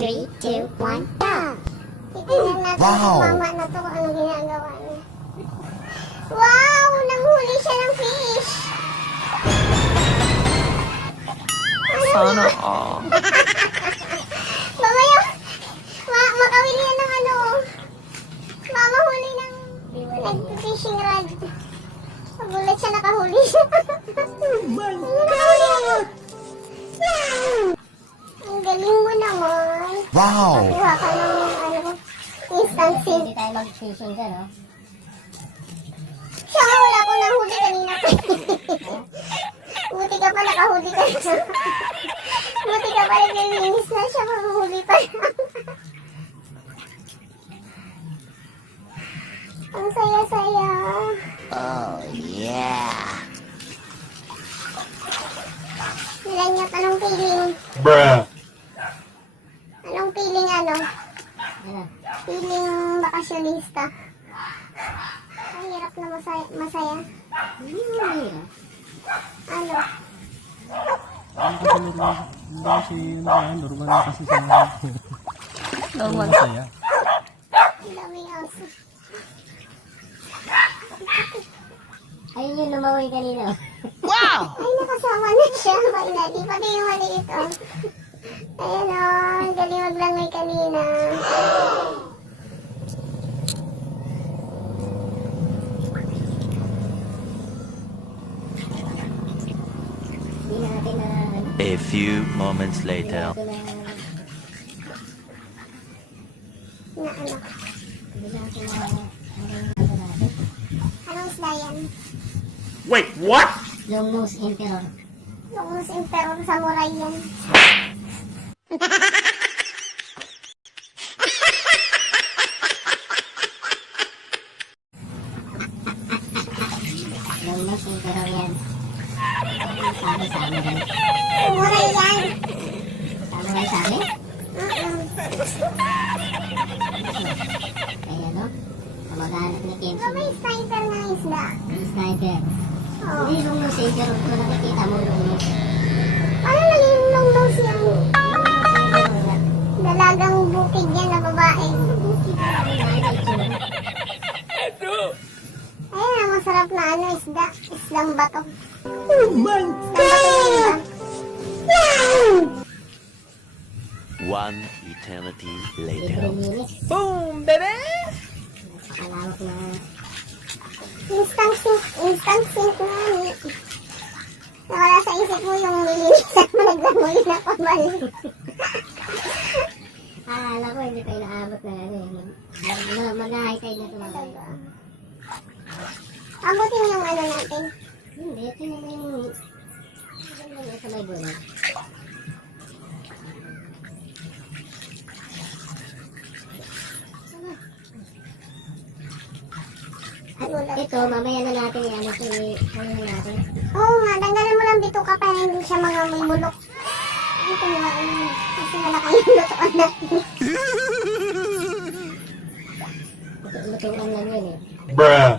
3, 2, 1, go! Titignan natin Wow! kung mama na to kung ano ginagawa niya. Wow! Nanghuli siya ng fish! Sana all. Mamaya, makawili yan ng ano. Mama huli ng nag-fishing rod. Magulat siya, nakahuli siya. Oh my God! Ang galing mo naman. Wow! Kuha ka ng ano, instant Hindi sink. tayo mag-fishing dyan, no? Siya nga, wala ko nahuli kanina. Buti ka pa, nakahuli ka na. Buti ka pa, naglilinis na siya, mahuhuli pa. Ang saya-saya. Oh, yeah! Milanyat, anong feeling? Bruh! Anong feeling ano? Ano? Feeling bakasyonista. Ang hirap na masaya. Ano? Hindi kasi normal na kasi sa Normal. masaya. Ang daming aso. Ayun yung lumawoy kanina. Ay, nakasama na siya. Di pati yung maliit, oh. Ayan, oh. Ang galing maglangoy kanina. Hindi natin na... A few moments later. Na ano? Hindi natin na... Anong isda yan? Wait, what? Long nose emperor. Long Emperor Samurai yan. Long nose emperor yan. Sabi. Samurai yan. Sabi? Mm-mm. Kaya no? Kamag-anak ni Kim. Diba may sniper na isda? May sniper. Oo. Hindi long nose emperor. Kung nakikita mo long nose. Paano naging long nose yung Emperor nga. dalagang bukid yan na babae? Ayun ang masarap na ano, isda. Islang bato. Oh my Islang bato. One eternity Libre later. linis. Boom, baby! Napakalawak na... Instant sink na yan. Nawala sa isip mo yung nilinisan mo, naglangoy na pabalik. Akala ko hindi tayo naabot na ano eh. Mag-high tide na tumabay. Abutin yung ano natin. Hindi, ito naman yung... Ito naman sa may bulan. Ito, mamaya na natin yan. Ano na natin? Oo nga, tanggalin mo lang dito ka para hindi siya mga may bulok. Ito mo kasi malaki yung lutoan natin. Lutuan lang yun eh. Bruh!